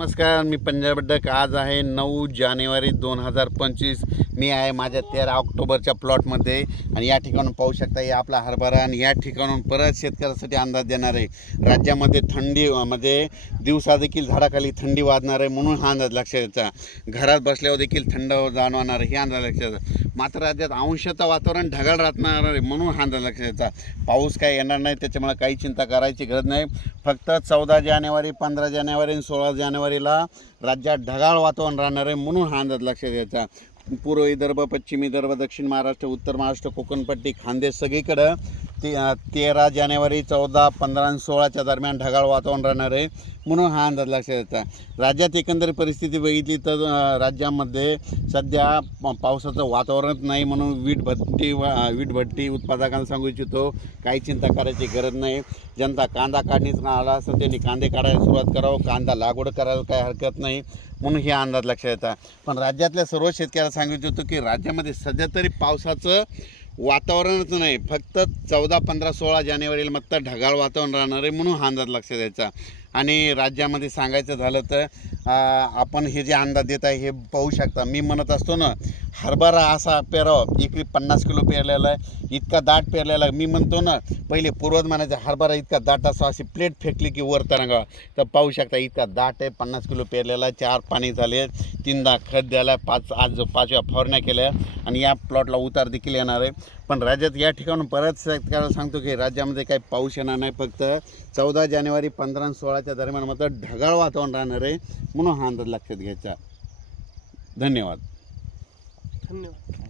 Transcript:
नमस्कार मी पंजाब डक आज आहे नऊ जानेवारी दोन हजार पंचवीस. मी आहे माझ्या तेरा ऑक्टोबरच्या प्लॉटमध्ये आणि या ठिकाणून पाहू शकता हे आपला हरभरा आणि या ठिकाणून परत शेतकऱ्यासाठी अंदाज देणार आहे. राज्यामध्ये थंडी मध्ये दिवसा देखील झाडाखाली थंडी वाजणार आहे म्हणून हा अंदाज लक्षात यायचा घरात बसल्यावर देखील थंड जाणवणार आहे हे अंदाज लक्षात येतात मात्र राज्यात अंशतः वातावरण ढगाळ राहणार आहे म्हणून हा अंदाज लक्षात यायचा पाऊस काय येणार नाही त्याच्यामुळे काही चिंता करायची गरज नाही. फक्त चौदा जानेवारी पंधरा जानेवारी आणि सोळा जानेवारीला राज्यात ढगाळ वातावरण राहणार आहे म्हणून हा अंदाज लक्षात घ्यायचा. पूर्व विदर्भ पश्चिम विदर्भ दक्षिण महाराष्ट्र उत्तर महाराष्ट्र कोकणपट्टी खानदेश सगळीकडं ते तेरा जानेवारी चौदा पंधरा आणि सोळाच्या दरम्यान ढगाळ वातावरण राहणार आहे म्हणून हा अंदाज लक्षात येतात राज्यात एकंदर परिस्थिती बघितली तर राज्यामध्ये सध्या पावसाचं वातावरणच नाही म्हणून वीटभट्टी वीटभट्टी उत्पादकांना सांगू इच्छितो काही चिंता करायची गरज नाही. जनता कांदा काढणीचा आला असं त्यांनी कांदे काढायला सुरुवात करावं कांदा लागवड करायला काही हरकत नाही म्हणून हे अंदाज लक्षात येतात पण राज्यातल्या सर्व शेतकऱ्याला सांगू इच्छितो की राज्यामध्ये सध्या तरी पावसाचं वातावरणच नाही. फक्त चौदा पंधरा सोळा जानेवारीला मात्र ढगाळ वातावरण राहणार आहे म्हणून हा अंदाज लक्षात द्यायचा. आणि राज्यामध्ये सांगायचं झालं तर आपण हे जे अंदाज देत आहे हे पाहू शकता. मी म्हणत असतो ना हरभरा असा पेरावा एकरी पन्नास किलो पेरलेला आहे इतका दाट पेरलेला आहे. मी म्हणतो ना पहिले पूर्वज म्हणायचा हरभरा इतका दाट असा अशी प्लेट फेकली की वर तरंगावा. तर पाहू शकता इतका दाट आहे पन्नास किलो पेरलेला आहे चार पाणी झाले तीनदा खत द्यायला पाच आज पाचव्या फवारण्या केल्या आणि या प्लॉटला उतार देखील येणार आहे. पण राज्यात या ठिकाणून परत शेतकऱ्याला सांगतो की राज्यामध्ये काही पाऊस येणार नाही फक्त चौदा जानेवारी पंधरा आणि सोळाच्या दरम्यान मात्र ढगाळ वातावरण राहणार आहे. म्हणून हा अंदाज लक्षात घ्यायचा. धन्यवाद. धन्यवाद